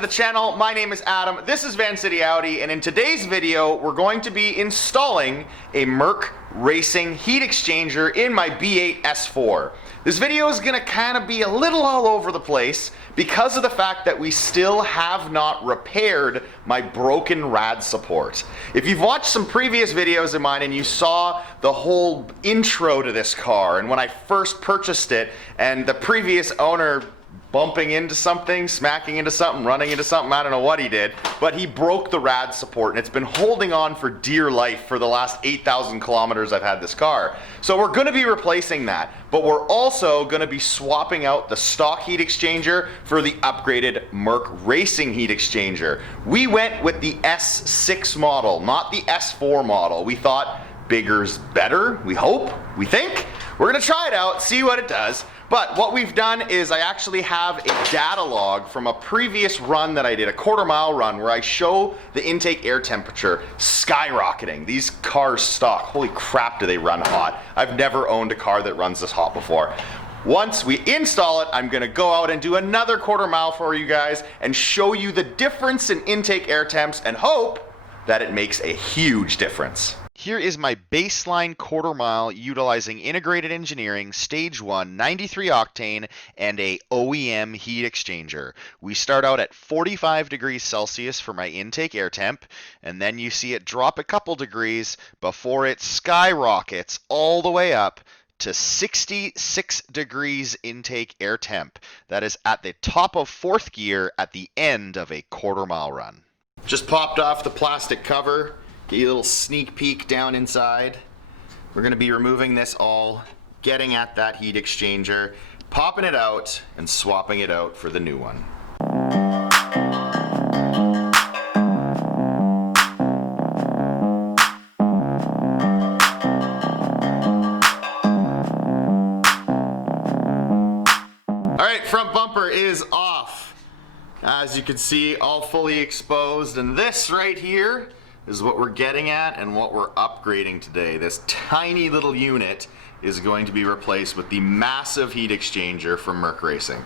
to the channel. My name is Adam. This is Vancity Audi, and in today's video, we're going to be installing a MercRacing Heat Exchanger in my B8 S4. This video is gonna kind of be a little all over the place because of the fact that we still have not repaired my broken rad support. If you've watched some previous videos of mine and you saw the whole intro to this car and when I first purchased it and the previous owner bumping into something, smacking into something, running into something, I don't know what he did, but he broke the rad support and it's been holding on for dear life for the last 8,000 kilometers I've had this car. So we're gonna be replacing that, but we're also gonna be swapping out the stock heat exchanger for the upgraded MercRacing heat exchanger. We went with the S6 model, not the S4 model. We thought bigger's better, we hope, we think. We're gonna try it out, see what it does. But what we've done is I actually have a data log from a previous run that I did, a quarter-mile run, where I show the intake air temperature skyrocketing. These cars stock, holy crap do they run hot. I've never owned a car that runs this hot before. Once we install it, I'm gonna go out and do another quarter-mile for you guys and show you the difference in intake air temps and hope that it makes a huge difference. Here is my baseline quarter mile utilizing integrated engineering, stage 1, 93 octane, and a OEM heat exchanger. We start out at 45 degrees Celsius for my intake air temp, and then you see it drop a couple degrees before it skyrockets all the way up to 66 degrees intake air temp. That is at the top of fourth gear at the end of a quarter mile run. Just popped off the plastic cover. Get you a little sneak peek down inside. We're gonna be removing this all, getting at that heat exchanger, popping it out, and swapping it out for the new one. All right, front bumper is off. As you can see, all fully exposed, and this right here is what we're getting at and what we're upgrading today. This tiny little unit is going to be replaced with the massive heat exchanger from MercRacing.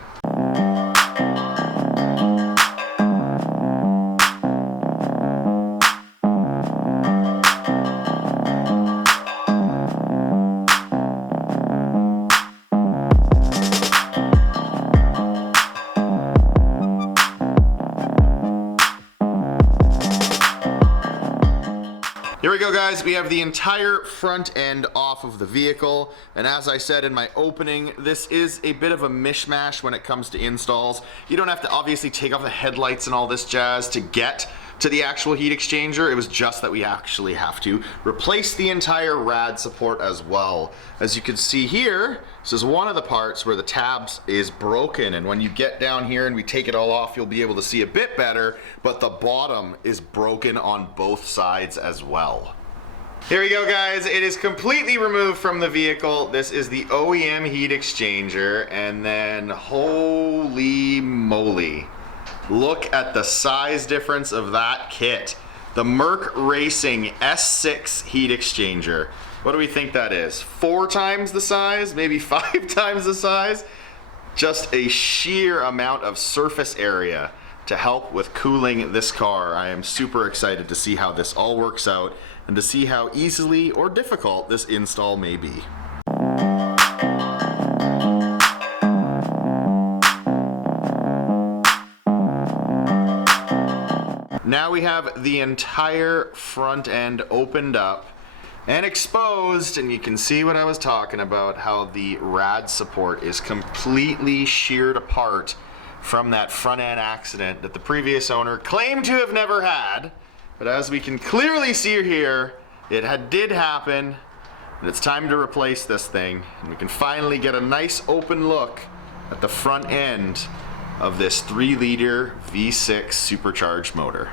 Here we go, guys. We have the entire front end off of the vehicle, and as I said in my opening, this is a bit of a mishmash when it comes to installs. You don't have to obviously take off the headlights and all this jazz to get to the actual heat exchanger. It was just that we actually have to replace the entire rad support as well. As you can see here, this is one of the parts where the tabs is broken, and when you get down here and we take it all off, you'll be able to see a bit better, but the bottom is broken on both sides as well. Here we go, guys. It is completely removed from the vehicle. This is the OEM heat exchanger, and then holy moly. Look at the size difference of that kit. The MercRacing S6 Heat Exchanger. What do we think that is? 4 times the size? Maybe 5 times the size? Just a sheer amount of surface area to help with cooling this car. I am super excited to see how this all works out and to see how easily or difficult this install may be. Now we have the entire front end opened up and exposed, and you can see what I was talking about, how the rad support is completely sheared apart from that front end accident that the previous owner claimed to have never had. But as we can clearly see here, it did happen, and it's time to replace this thing. And we can finally get a nice open look at the front end of this 3-liter V6 supercharged motor.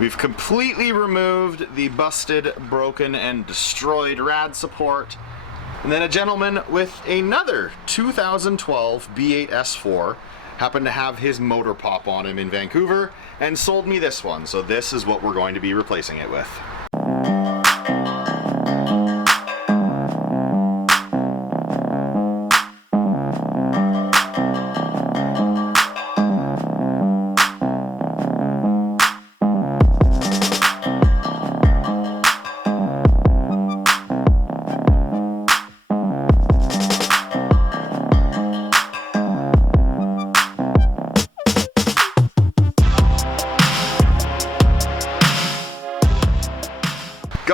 We've completely removed the busted, broken, and destroyed rad support. And then a gentleman with another 2012 B8 S4 happened to have his motor pop on him in Vancouver and sold me this one. So this is what we're going to be replacing it with.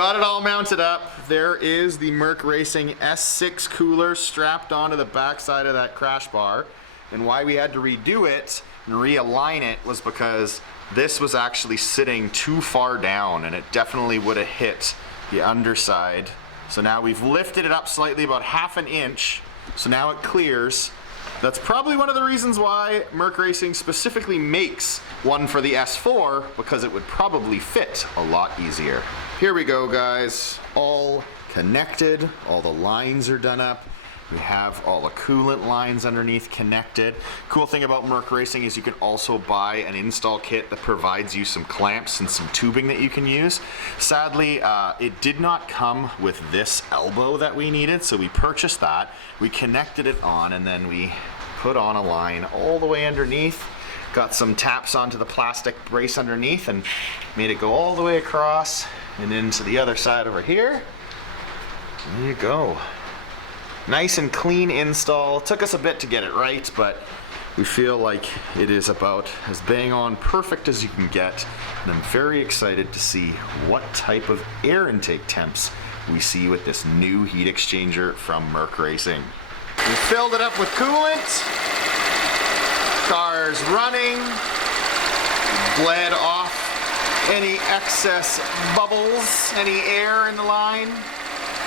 got it all mounted up. There is the MercRacing S6 cooler strapped onto the backside of that crash bar. And why we had to redo it and realign it was because this was actually sitting too far down, and it definitely would have hit the underside. So now we've lifted it up slightly, about ½ an inch. So now it clears. That's probably one of the reasons why MercRacing specifically makes one for the S4, because it would probably fit a lot easier. Here we go, guys. All connected. All the lines are done up. We have all the coolant lines underneath connected. Cool thing about MercRacing is you can also buy an install kit that provides you some clamps and some tubing that you can use. Sadly, it did not come with this elbow that we needed, so we purchased that. We connected it on, and then we put on a line all the way underneath. Got some taps onto the plastic brace underneath and made it go all the way across and into the other side over here. There you go. Nice and clean install. Took us a bit to get it right, but we feel like it is about as bang on perfect as you can get. And I'm very excited to see what type of air intake temps we see with this new heat exchanger from MercRacing. We filled it up with coolant. Car's running. Bled off any excess bubbles, any air in the line.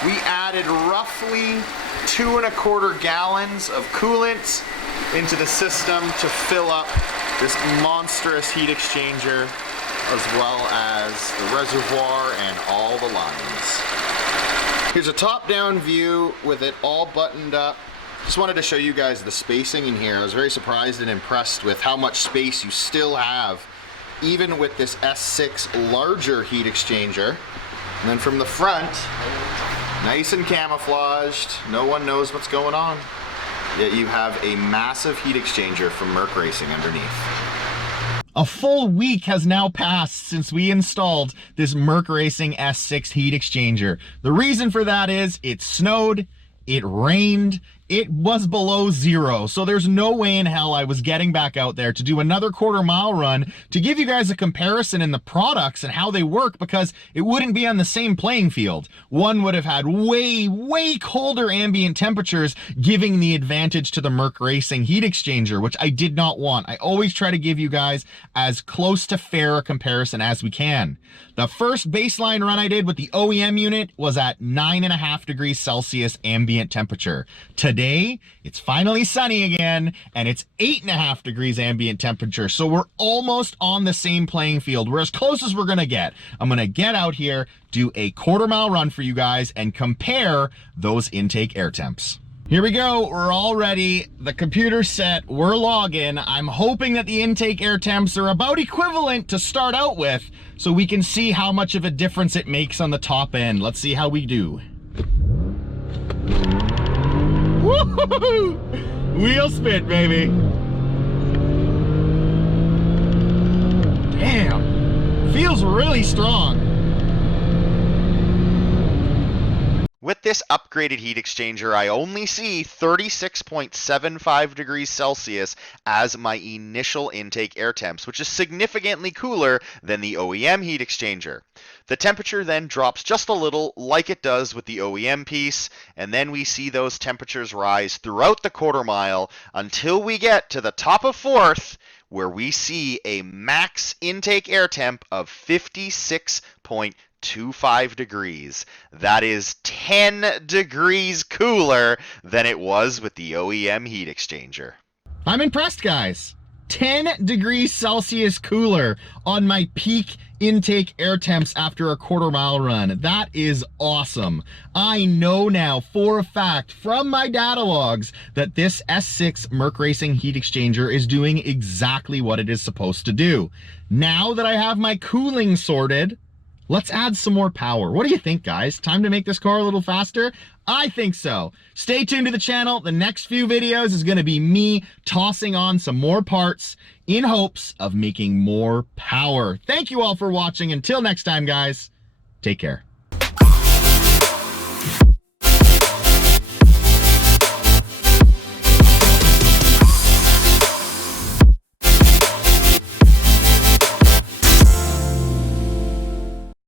We added roughly 2¼ gallons of coolant into the system to fill up this monstrous heat exchanger, as well as the reservoir and all the lines. Here's a top-down view with it all buttoned up. Just wanted to show you guys the spacing in here. I was very surprised and impressed with how much space you still have, even with this S6 larger heat exchanger. And then from the front, nice and camouflaged, no one knows what's going on. Yet you have a massive heat exchanger from MercRacing underneath. A full week has now passed since we installed this MercRacing S6 heat exchanger. The reason for that is it snowed, it rained, it was below zero, so there's no way in hell I was getting back out there to do another quarter-mile run to give you guys a comparison in the products and how they work, because it wouldn't be on the same playing field. One would have had way colder ambient temperatures, giving the advantage to the MercRacing heat exchanger, which I did not want. I always try to give you guys as close to fair a comparison as we can. The first baseline run I did with the OEM unit was at 9.5 degrees Celsius ambient temperature. Today, it's finally sunny again, and it's 8.5 degrees ambient temperature, so we're almost on the same playing field. We're as close as we're gonna get. I'm gonna get out here, do a quarter-mile run for you guys, and compare those intake air temps. Here we go, we're all ready. The computer's set, we're logging. I'm hoping that the intake air temps are about equivalent to start out with, so we can see how much of a difference it makes on the top end. Let's see how we do. Woo-hoo-hoo! Wheel spin, baby. Damn, feels really strong. With this upgraded heat exchanger, I only see 36.75 degrees Celsius as my initial intake air temps, which is significantly cooler than the OEM heat exchanger. The temperature then drops just a little, like it does with the OEM piece, and then we see those temperatures rise throughout the quarter mile until we get to the top of fourth, where we see a max intake air temp of 56.25 degrees. That is 10 degrees cooler than it was with the OEM heat exchanger. I'm impressed, guys. 10 degrees Celsius cooler on my peak intake air temps after a quarter-mile run. That is awesome. I know now for a fact from my data logs that this S6 MercRacing heat exchanger is doing exactly what it is supposed to do. Now that I have my cooling sorted, let's add some more power. What do you think, guys? Time to make this car a little faster? I think so. Stay tuned to the channel. The next few videos is going to be me tossing on some more parts in hopes of making more power. Thank you all for watching. Until next time, guys, take care.